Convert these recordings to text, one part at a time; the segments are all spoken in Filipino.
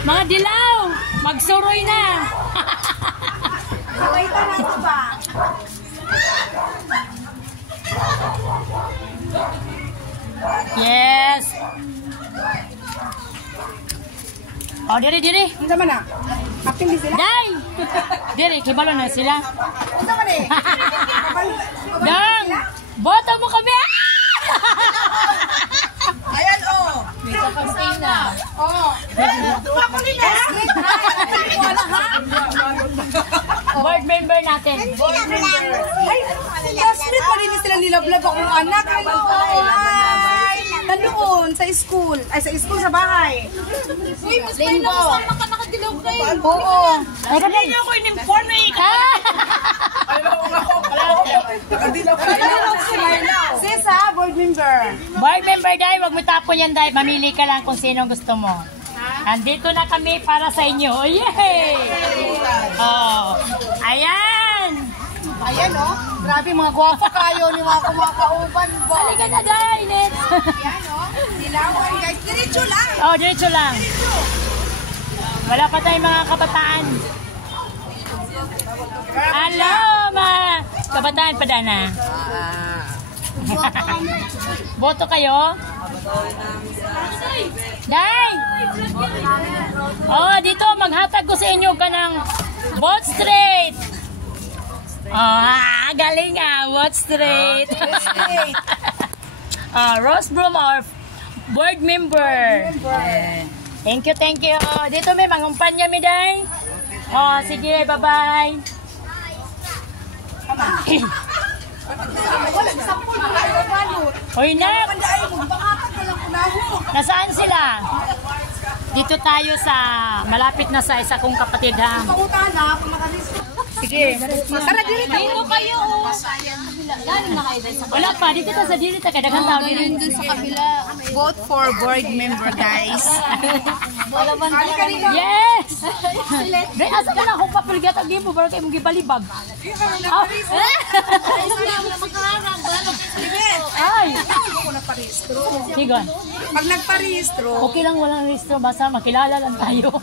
Mga dilaw, magsuroy na. Nakita na ito ba? Yes. Oh, diri. Hindi naman na. Acting din sila? Day! Diri, kibalo na sila. Hindi naman eh. Dang! Boto mo kami! Ayan o. May campaign na. Oo. Tuwa ko din eh. Board member natin. Board member. Ay, classmate pa rin sila nilablab akong anak. Ay, nandoon sa school. Ay, sa school, sa bahay. Uy, mas kayo na kasama ka nakadilaw kayo. Oo. Ay, kanay Hindi ako in-inform na eh. Nakadilaw kayo. Sis ha, board member. Board member, Day, wag mo tapon yan, Day. Mamili ka lang kung sino gusto mo. Andito na kami para sa inyo. Yay! Oh, ayan! Ayan o. Grabe mga gwapo kayo ni mga kumakauban. Halika na, Day! Net! Ayan o. Dilawan guys. Diretso lang. Oh, diretso lang. Wala pa tayong mga kabataan. Hello, mga kabataan pa na. Boto kayo? Day! Oh, dito maghatag ko sa inyo ka ng vote straight. Oh, galing vote straight. Rose Broom or board member. Thank you. Dito may mangumpanya mi, Day. Oh, sige, bye-bye. Hoy na! Nasaan sila? Dito tayo sa malapit na sa isa kong kapatid ha. Sige. Tara dito kayo. Galing na kayo sa wala pa, dito ta sa dito kay daghang tao dito sa kabila. Vote for board member guys. Yes! Dai asa ka na akong kapulgat ang mo para kay mong gibalibag. Ay! Sigon. Pag nagparehistro, Okay lang walang rehistro, basta makilala lang tayo.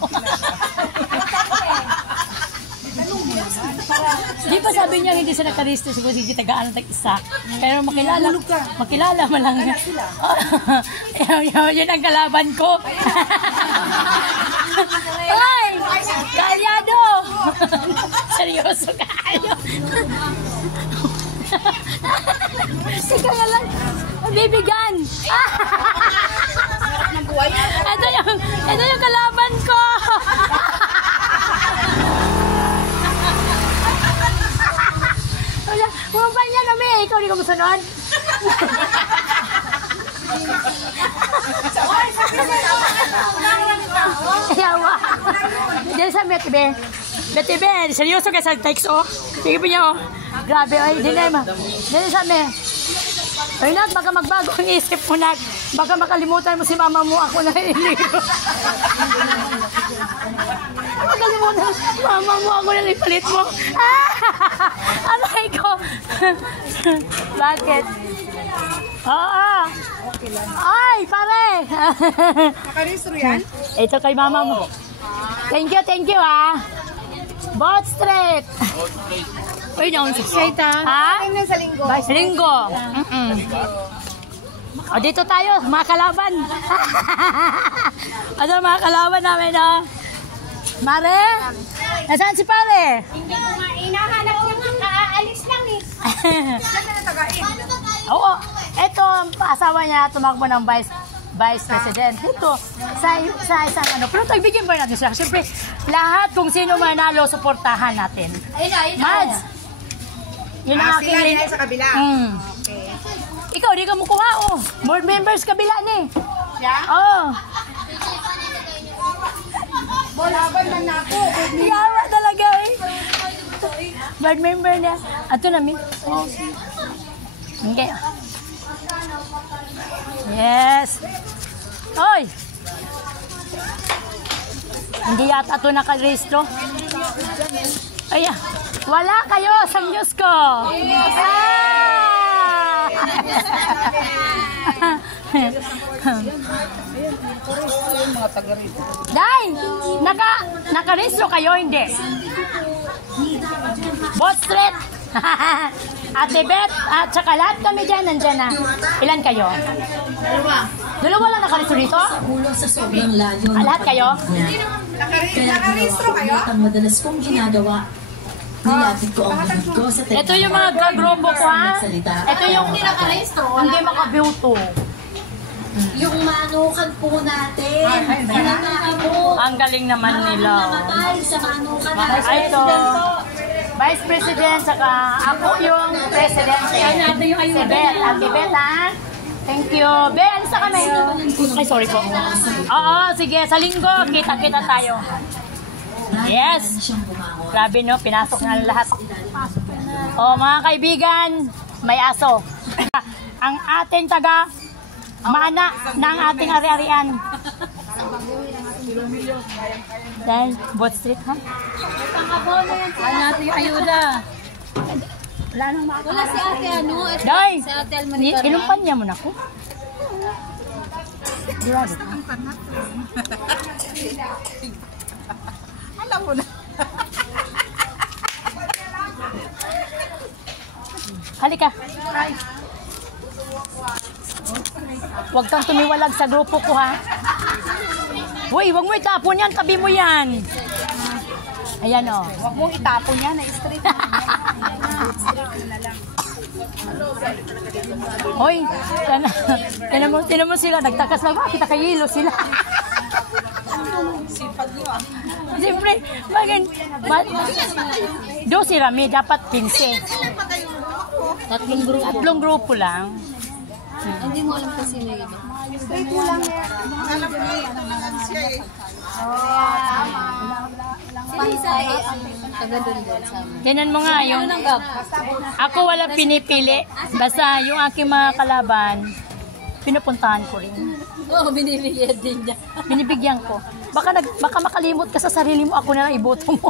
Di ba sabi niya hindi siya nakarehistro, siguro hindi tagaan ng isa. Pero makilala mo lang. Yun ang kalaban ko. Ay! Kalyado! Seryoso kayo. Sige nga lang. Bibigan. Ito yung kalaban ko. Bumabay niya kami. Ikaw di ko musunod. Yawa. Diyan sa Betibe. Betibe, seryoso ka sa text oh. Sige po niya oh. Grabe ay, dilema. Diyan sa me. Ay Nat, baka magbago ang isip mo Nat. Baka makalimutan mo si mama mo ako na iliro. Makalimutan mama mo ako na ipalit mo. Alay ko. Bakit? Oo. Ay, pare. nakarehistro yan? Ito kay mama mo. Thank you Vote straight. Uy, naon sa straight ha? Ano sa linggo? Sa linggo. O, dito tayo, mga kalaban. Ano mga kalaban namin Mare? Nasaan si pare? Hindi ko nga inahanap niya nga, kaalis lang eh. Oo, ito ang asawa niya tumakbo ng vice president. Ito, sa isang ano. Pero tagbigyan ba natin siya? Siyempre, lahat kung sino manalo, suportahan natin. Mads, yun ang aking sila sa kabila. Okay. Ikaw, di ka mukuha board members kabila ni. Siya? Oo. Bolaban man na ako. Yawa talaga board member niya. Ato na mi. Okay. Yes. Oy. Hindi yata ito nakarehistro. Ay, wala kayo sa news ko. Day, naka-restro kayo, hindi? Bot Street. Ate Beth, at saka lahat kami dyan, nandyan na. Ilan kayo? Dalawa lang naka-restro dito? Sa sobrang layo. Lahat kayo? Nakarehistro kayo? Ang madalas kong ginagawa. Nilapit ko ang bibig ko sa Ito yung mga kagrupo ko, ha? Ito yung hindi makabiuto. Yung manukan po natin. Ang galing naman nila. Namatay sa manukan Ay, ito. Vice President, saka ako yung Presidente. Si Beth. Ate Beth, ha? Thank you. Be, alis na kami. Ay, sorry po. Oo, sige. Sa linggo, kita-kita tayo. Yes. Grabe, no? Pinasok na lahat. Oh, mga kaibigan, may aso. Ang ating mana ng ating ari-arian. Dahil, Bot Street, ha? Ano natin yung ayuda? Wala si ate ano. Day, Si ate Almanica. inumpan niya mo na ko. Grabe. Alam mo na. Halika. Huwag kang tumiwalag sa grupo ko, ha? Uy, huwag mo itapon yan. Tabi mo yan. Ayan, o. Huwag mong itapon yan. Na-straight na lang. Hoy, tinan mo sila. Nagtakas lang. Bakit nakahilo sila? Siyempre, do si Rami, dapat 15. Tatlong grupo lang. Hindi mo alam kasi na iba. Straight mo lang yan. Alam mo siya eh. Si Lisa ay taga doon sa amin. Tinan mo nga yung... Ako wala pinipili. Basta yung aking mga kalaban, pinupuntahan ko rin. Oo, binibigyan din niya. Binibigyan ko. Baka makalimot ka sa sarili mo, ako na lang iboto mo.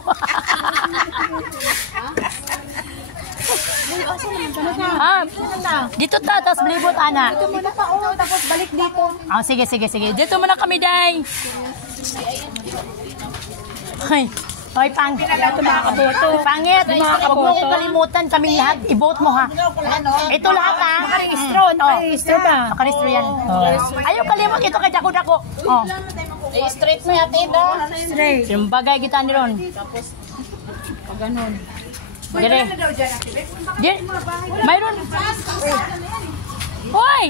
Dito ta, tapos blibot, ana. Ito muna pa oh, tapos balik dito. Sige. Dito muna kami, Day. Hoy, pangit. Ito mga kaboto. Pangit. Huwag mo kong kalimutan kaming lahat. I-vote mo, ha? Ito lahat, ha? Nakarehistro. Nakarehistro ba? Nakarehistro yan. Ayaw kalimot. Ito kay Dako-Dako. Straight mo yate ba? Straight. Yung bagay kita ni Ron. Ganon. Dire. Ano daw dyan, Ate Beth? Mayroon. Hoy!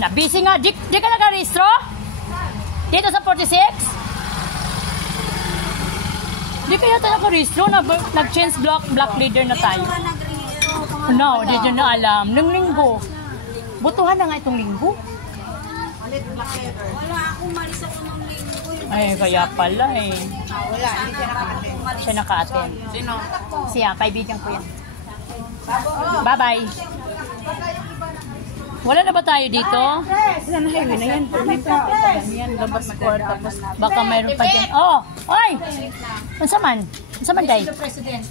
Nabisi nga. Di ka nakarehistro? Dito sa 46? Di kaya tayo nakarehistro. Nag-change block leader na tayo. No, di dyan na alam. Nung linggo. Butuhan na nga itong linggo. Wala akong malis ako ng linggo. Ay, kaya pala eh. Wala, hindi siya nakaka-attend. Siya naka-attend. Sino? Siya, kaibigan ko yan. Bye-bye. Wala na ba tayo dito? Wala na highway na yan. May yan, labas court. Tapos Baka mayroon pa dyan. Oh! Oy! Unsa man? Unsa man, Day?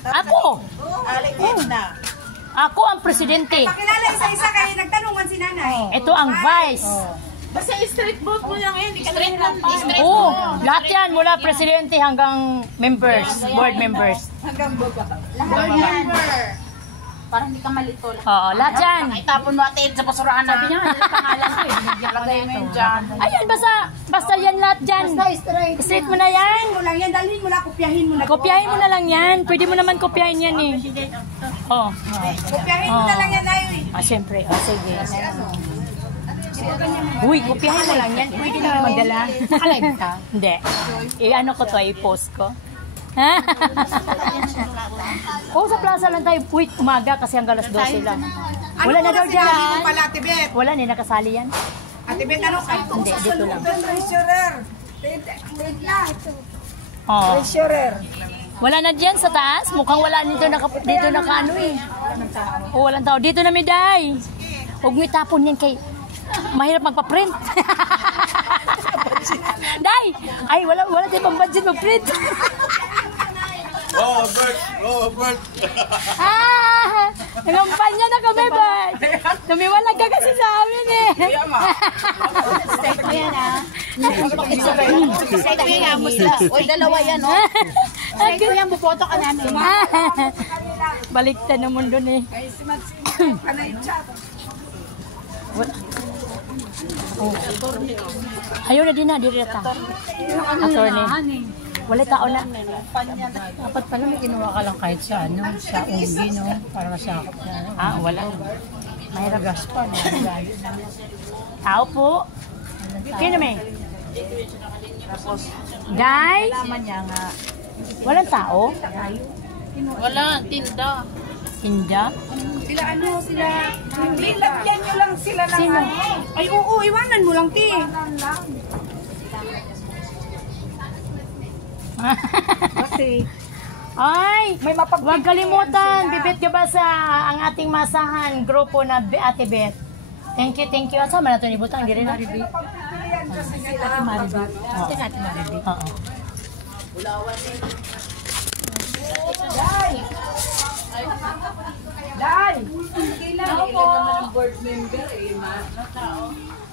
Ako! na. Ako ang presidente. Pakilala isa-isa kayo. Nagtanungan si nanay. Ito ang vice. Basta street vote mo lang yan. Street lang pa. Oo, lahat yan mula presidente hanggang members, board members. Hanggang baba. Board member. Parang hindi ka malito. Oo, lahat yan. Itapon mo atin sa basurahan na. Sabi niya, pangalan ko eh. Lagay mo yun dyan. Ayun, basta yan lahat dyan. Straight mo na yan. Mo lang yan. Dalhin mo na. Kopyahin mo na. Kopyahin mo na lang yan. Pwede mo naman kopyahin yan eh. Oh. Kopyahin mo na lang yan, Nay. Siyempre. Sige. Uy, kopyahin mo lang yan. Pwede naman magdala. Nakalive ka? Hindi. I-ano ko to, i-post ko. Sa plaza lang tayo. Uy, umaga kasi hanggang alas 12 lang. Wala na daw dyan. Ano pala, Ate Beth? Wala na, nakasali yan. Ate Beth, ano kayo? Hindi, dito lang. Treasurer. Oh. Treasurer. Wala na dyan sa taas. Mukhang wala dito naka ano eh. Walang tao. Dito na, Miday. Huwag mo itapon yan kay... Mahirap magpa-print. Day! Ay, wala tayo pang budget mag-print. Oh, Bert! Oh, Bert! Ah! Nangampanya na kami ba? Tumiwalag ka kasi sa amin eh. Stay ko yan ah. Stay ko yan. Uy, dalawa yan oh. Stay ko yan, bupoto ka namin. Baliktan naman doon eh. Oh. Ayaw na din na, diri ta. Attorney. Wala tao na. Dapat pala may ginawa ka lang kahit sa sa ubi, no? Para masakop na. Wala. Mahirap Gaspar. Tao po. Kaya naman. Day? Alaman niya nga. Walang tao? Wala, tinda. Tinda? Sila sila. Hindi, lagyan nyo lang sila ng Sino? Ay, oo, iwanan mo lang, ti. Kasi, Ay, huwag kalimutan. Bibit ka ba sa ang ating masahan grupo na Ate Bet? Thank you, thank you. Asama na ito ni Butang? Hindi rin na. Ate Maribit. Oo. Ate Maribit. Oo.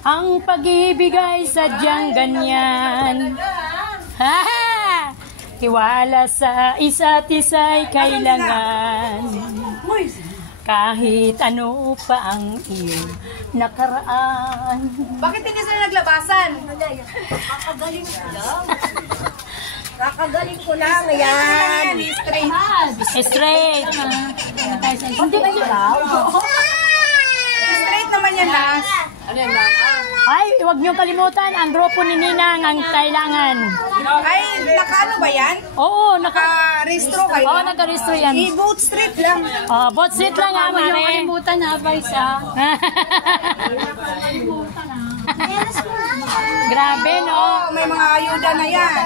Ang pag-ibig ay sadyang ganyan. Ha! Tiwala sa isa't isa'y kailangan. Kahit ano pa ang iyong nakaraan. bakit hindi sila naglabasan? Kakagaling ko lang. Ayan. Straight. Hindi ba yun? Straight naman yan, ha? Ay, huwag niyong kalimutan ang grupo ni Ninang ang kailangan. Ay, nakaano ba yan? Oo, Naka-restro kayo? Oo, nag-restro yan. I-vote straight lang. Oh, bot seat lang ha, Huwag yung Mare. kalimutan na, Vice, ah. Grabe, no? Oo, may mga ayuda na yan.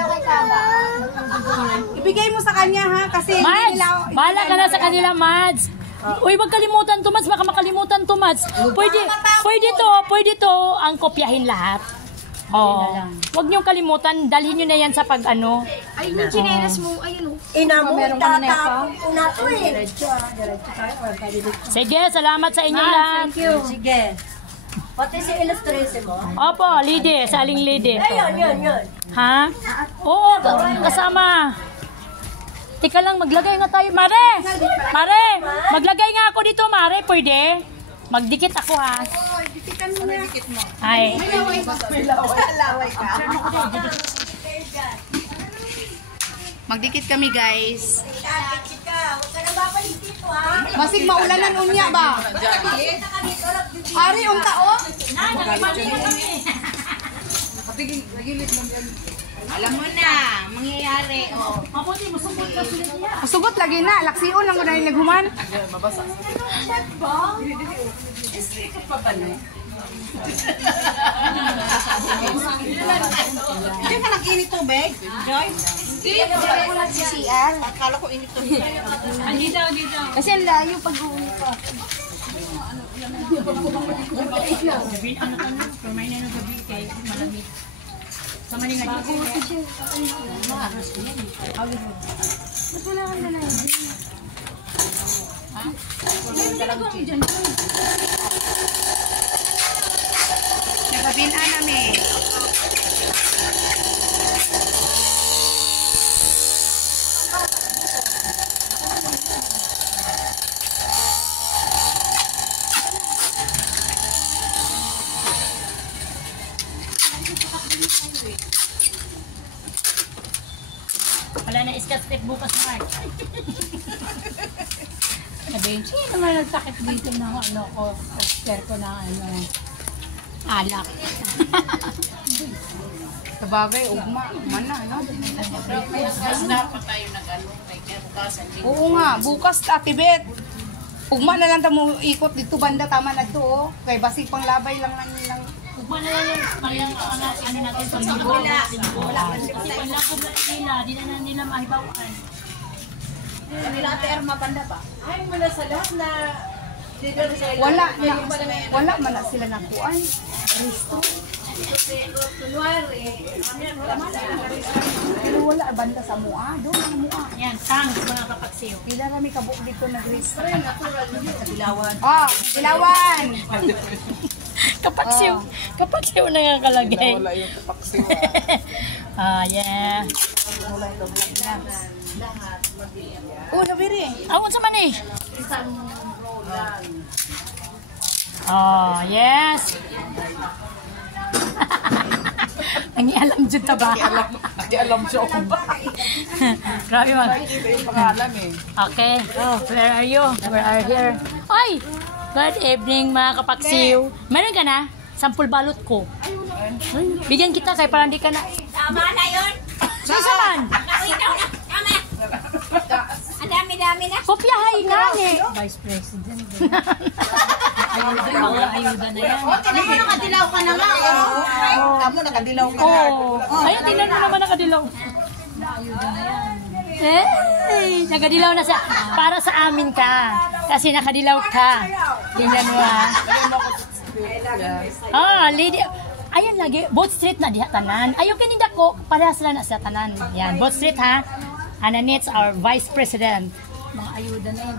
Ibigay mo sa kanya, ha? Kasi hindi Mads, nila... bahala ka na sa kanila, Mads. Uy, wag kalimutan to, Mads. Baka makalimutan to, Mads. Pwede to ang kopyahin lahat. Oo. Wag niyong kalimutan. Dalhin niyo na yan sa pag-ano. Ay, yung chinelas mo, ayun oh. Ina mo, tatapon ko na to eh. Sige, salamat sa inyo lahat. Sige. Pati si illustrator mo? Opo, Lide. Sa aling Lide. Yun. Ha? Oo, kasama. Tika lang, maglagay nga tayo. Mare! Maglagay nga ako dito, Mare. Pwede? Magdikit ako, ha? Ay. Magdikit kami, guys. Basig maulanan unya ba? Ari, unta, oh. Alam mo na, mangyayari. Oh. Sugot lagi na. Laksiun lang ko na yung naghuman. Hindi ka nag-init tubig? Joy? Hindi. Akala ko init tubig. Kasi ang layo pag-uwi pa. Nagabinaan namin. Wala na iskat step bukas, Mark. Sabihin, sino naman nagsakit dito na ano ko, sister ko na ano, alak. Sabagay, ugma. Mana, no? Oo nga, bukas Ate Bet. Ugma na lang tamo ikot dito banda tama na to, oh. Kay basig pang labay lang lang. Ugma na lang yung parang ano natin sa libo. Kasi panlakad na nila, di na nila mahibawan. Nila Ate Erma banda ba? Ay, mula sa lahat na Wala man na sila nakuan. Resto. Pero wala, banda sa mua. Doon ang mua. Yan, thanks mga kapaksiw. Pila na may kabuk dito na grease. Dilawan. Oh, dilawan. Kapaksiw. Kapaksiw na nga kalagay. Wala yung kapaksiw. Yeah. Oh, nabiri. Awon sa man eh. Yes. Nangialam dyan ta ba? Nakialam siya ako ba? Grabe man. Ito yung pangalan eh. Okay. Where are you? Where are here? Oy! Good evening mga kapaksiw. Meron ka na? Sampul balot ko. Bigyan kita kay parang di ka na. Tama na yun. Susaman! Nakawinaw na. Tama. Ang dami-dami na. Kopyahay nga eh. Vice President. Ayuda na yan. Tinan mo nakadilaw ka na nga. Tamo, nakadilaw ka. Oh. Ayun, tingnan mo naman nakadilaw. Nakadilaw na sa para sa amin ka. Kasi nakadilaw ka. Tingnan mo lady. Ayun lagi, Boat Street na diha tanan. Ayun kaninda ko, parehas lang na sa tanan. Yan, Boat Street ha. Ananits, our Vice President. Mga ayuda na yan.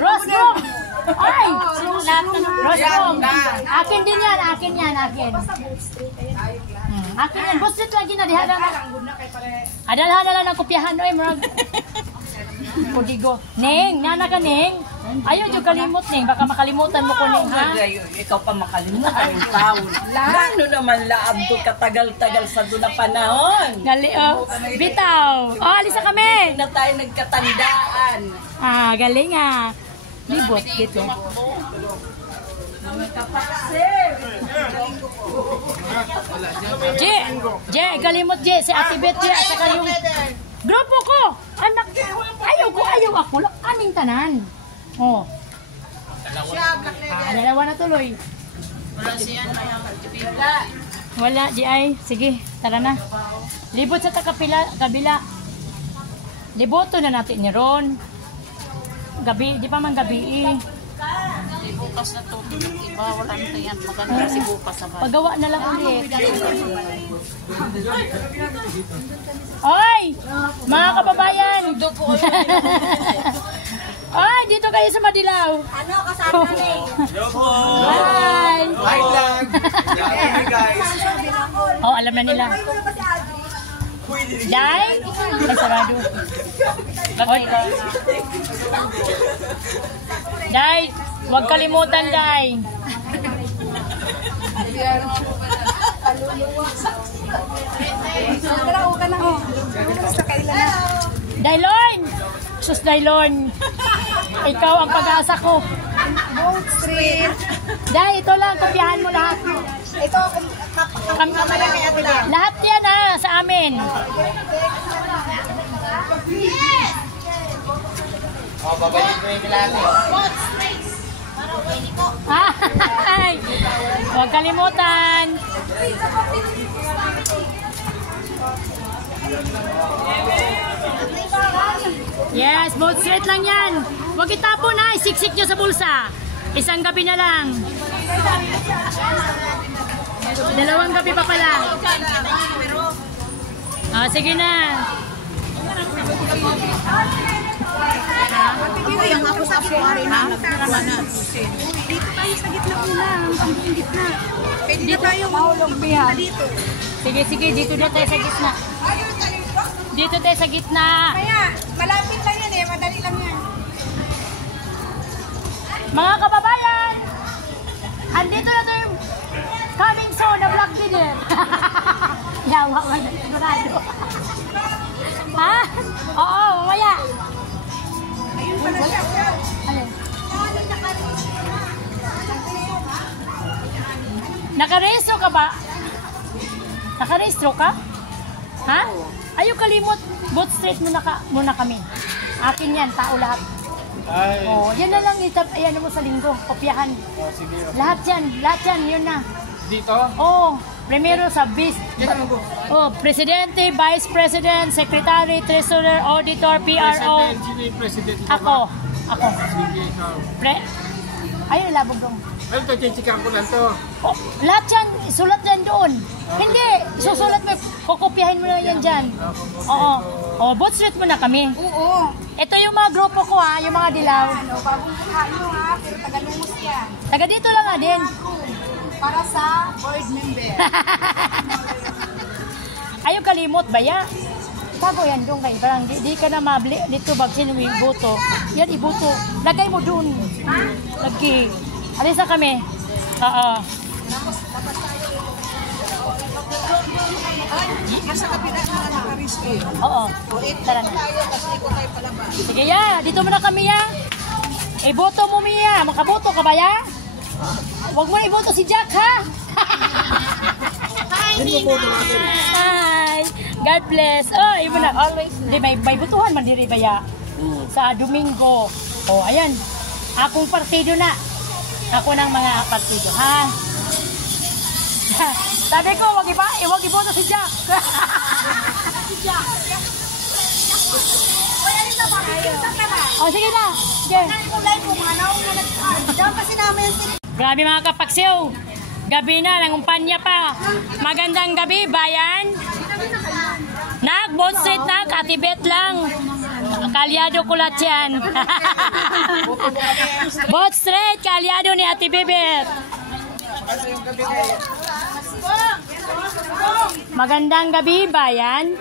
Rostrom! Ay! Rostrom! Akin din yan, akin yan, akin. Akin yan, Boat Street lagi na diha na. Adalhan na lang ng kopyahan, oy, murag. Pudigo. Ning, nana ka, Ning. Ayaw nyo kalimot, Ning. Baka makalimutan mo ko, Ning, ha? Ikaw pa makalimutan yung taon. Lalo naman laab to katagal-tagal sa doon na panahon. Gali, bitaw. Alisa kami. Na tayo nagkatandaan. Galing, Libot, dito. Je, kalimot, Je. Si Ate Bet, Je. At saka yung grupo ko. Anak, ayaw ako. Aning tanan. Oh. Dalawa na tuloy. Wala, G.I. Sige, tara na. Libot sa kabila. Liboto na natin ni Ron. Gabi, di pa man gabi eh. Bukas na to. Iba, wala na yan. Maganda si bukas sa bahay. Pagawa na lang ulit. Oy! Mga kababayan! Oy, dito kayo sa Madilaw. Ano, kasama na Hi! Hi vlog! Hi guys! Oh, alam na nila. Day? Ay, sarado. Oy. Day, huwag kalimutan, Day. Tara, uka na. Basta kailan na. Daylon! Sus, Daylon. Ikaw ang pag-asa ko. Boat Street. Day, ito lang. Kopyahan mo lahat. Ito, Lahat yan sa amin. Oh, babalik mo yung kilala. Ay! Huwag kalimutan. Yes, Boat Street lang yan. Huwag itapon ha, isiksik nyo sa bulsa. Isang gabi na lang. Dalawang gabi pa pala. Sige na. yung ako sa Florida na nagtama na. Dito tayo sa gitna ulang. Ang gitna. Pwede dito tayo mahulog dito. Sige, dito na tayo sa gitna. Dito tayo sa gitna. Kaya, malapit lang yan eh. Madali lang yan. Mga kababayan, andito na tayo coming soon na vlog dinner. Yawa ka na sigurado. Ha? Oo, mamaya. Ayun pala siya. Alin? Nakarehistro ka ba? Nakarehistro ka? Ha? Ayaw kalimot. Boat Street muna kami. Akin yan, tao lahat. Ay. Oh, yan na lang ayan mo sa linggo, kopyahan. Oh, sige. Lahat yan, yun na. Dito? Oh, primero sa Presidente, Vice President, Secretary, Treasurer, Auditor, PRO. President, President. Ako. Sige, ikaw. Ayun, labog dong. Ano ito, chichikan ko lang to. Oh, lahat yan, sulat yan doon. Hindi, susulat mo, kukopyahin mo na yan dyan. Oo. O, both street mo na kami. Oo. Ito yung mga grupo ko ha, yung mga dilaw. Ano, bagong ano ha, pero tagalungos yan. Taga dito lang nga din. Para sa board member. Ayaw kalimot ba ya? Tago yan doon kay parang di ka na mabli dito bag sino yung iboto. Yan iboto. Lagay mo doon. Lagi. Alisa kami. Oo. Oo. Tara na. Sige ya, dito muna kami ya. Iboto mo Mia. Makaboto ka ba ya? Huwag mo iboto si Jack ha. Hi. God bless. Oh, ibo na. Always. Di, may butuhan man diri ba ya? Sa Domingo. Oh, ayan. Akong partido na. Ako ng mga partido, ha? Sabi ko, wag iboto si Jack. Oh, sige na. Sige. Grabe mga kapaksiw. Gabi na, nangumpanya pa. Magandang gabi, bayan. Both street na, Katibet lang. Kalyado ko lahat yan. Both street, kalyado ni Ate Bebet. Magandang gabi, bayan.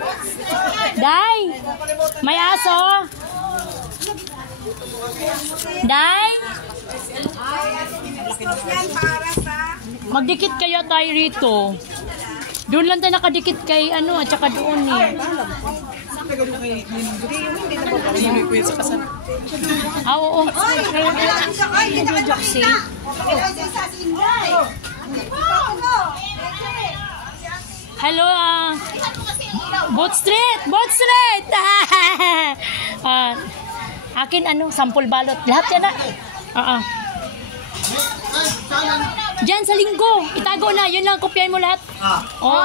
Day, may aso. Day, magdikit kayo tayo rito. Doon lang tayo nakadikit kay ano at saka doon eh. Ah, oo. Hello, Boat Street! Boat Street! Akin ano, sampol balot. Lahat yan na. Diyan sa linggo. Itago na. Yun lang, kopyahin mo lahat. Oh.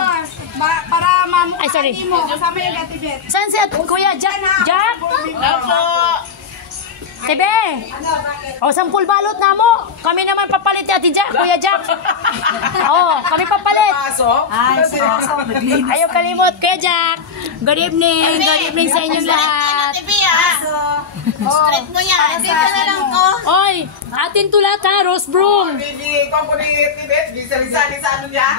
Para Ay, sorry. mo. Kasama yung Ate Bet. Saan si Kuya Jack? Jack? Tebe! O, sampul balot na mo. Kami naman papalit Ate Jack, Kuya Jack. O, kami papalit. Ayaw kalimot, Kuya Jack. Good evening. Good evening sa inyong lahat. Straight mo yan. Dito na lang ko. Oy, atin to lahat ha, Rose Broom. Hindi ko ni Tibet, di sali-sali sa ano niya.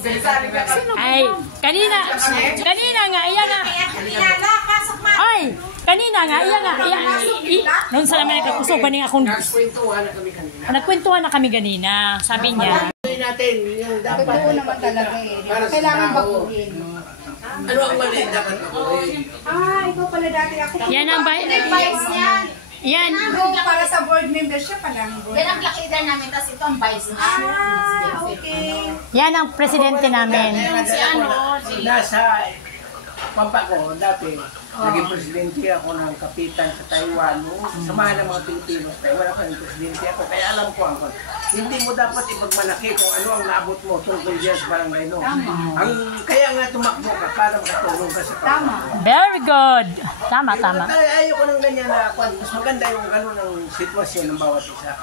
Sali-sali ka. Ay, kanina nga, iya nga. Ay, kanina nga, iya nga. Noon sa naman nagkakusog, ganing akong... Nagkwentuhan na kami kanina. Nagkwentuhan na kami ganina, sabi niya. Natin, yung dapat. Totoo naman talaga eh. Kailangan baguhin. Ano ang mali dapat baguhin? Ikaw pala dati ako. Yan ang Vice niyan. Yan. Para sa board membership pa lang. Yan ang leader namin, tapos ito ang vice niya. Okay. Yan ang presidente namin. Si ano, Nasa pampa ko, dati, naging presidente ako ng kapitan sa Taiwan. Samahan ng mga Pilipino sa Taiwan ako, naging presidente ako. Kaya alam ko ang hindi mo dapat ipagmalaki kung ano ang naabot mo tungkol dyan sa barangay no. Kaya nga tumakbo ka para makatulong ka sa pampa. Very good. Tama, tama. Ayoko nang ganyan na mas maganda yung ano ng sitwasyon ng bawat isa.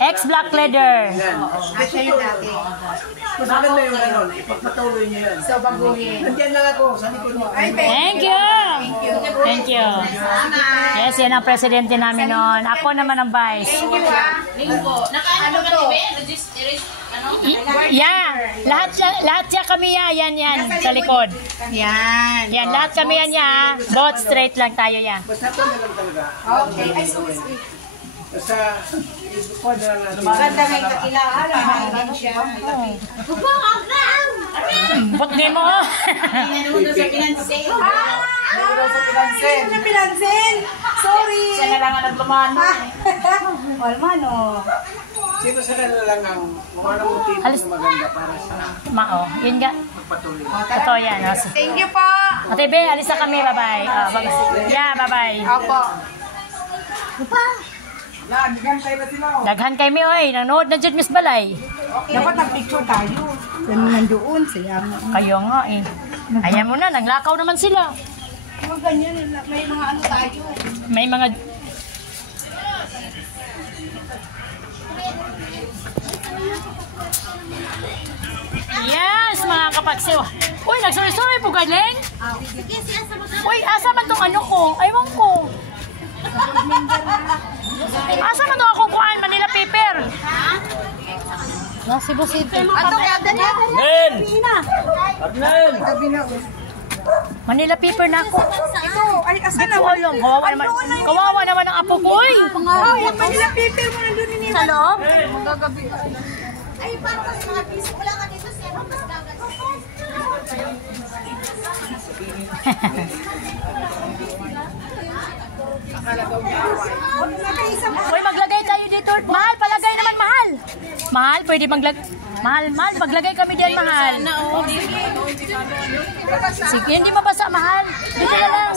Ex-black leader. Yan. Siya yung dati. Mas maganda yung gano'n, ipagpatuloy niyo yan. So, baguhin. Nandiyan lang ako, sa likod mo. Thank you. Thank you. Yes, yan ang presidente namin noon. Ako naman ang vice. linggo. Nakaano ka ni Ben? Yeah. Lahat siya kami yan sa likod. Yan. Yan, lahat kami yan. Both straight lang tayo yan. Basta ito na lang talaga. Okay. Ay, so sweet. Basta, gusto na lang natin. Maganda may kakilala. Mahingin siya. Ba't di mo? Nanonood sa pinansin. Sino na pinansin? Sorry. Siya na lang ang naglumaan. Walmano. Sino sa kanila lang ang mga motibo na maganda para sa Mao, yun nga. patuloy. Ito yan. Thank you po. Ate Be, alis na kami. Bye-bye. Yeah, bye-bye. Opo. Daghan kay mi, oy. Nanood na dyan, Miss Balay. Dapat nag-picture tayo. Ganun nandoon. Sayang. Kayo nga eh. Ayan mo na, nanglakaw naman sila. Mga ganyan. May mga ano tayo. May mga... Yes, mga kapaksiw. Uy, nagsuri-suri po galing. Uy, asa man tong ano ko? Aywan ko. Asa man tong ako kuhaan? Manila paper. Nasi busito. Manila paper na ako. Ito, ay, asan na? Alam, kawawa naman ang apo ko. Uy. Oh, yung Manila paper mo nandun ni Sa loob? Ay, parang mas mga piso. Wala ka dito, sir. Mas gagal. Uy, maglagay kayo dito. Mahal, palagay naman, mahal. Mahal, pwede maglagay. Mahal, maglagay kami din, mahal. Sige, hindi mabasa, mahal. Dito na lang.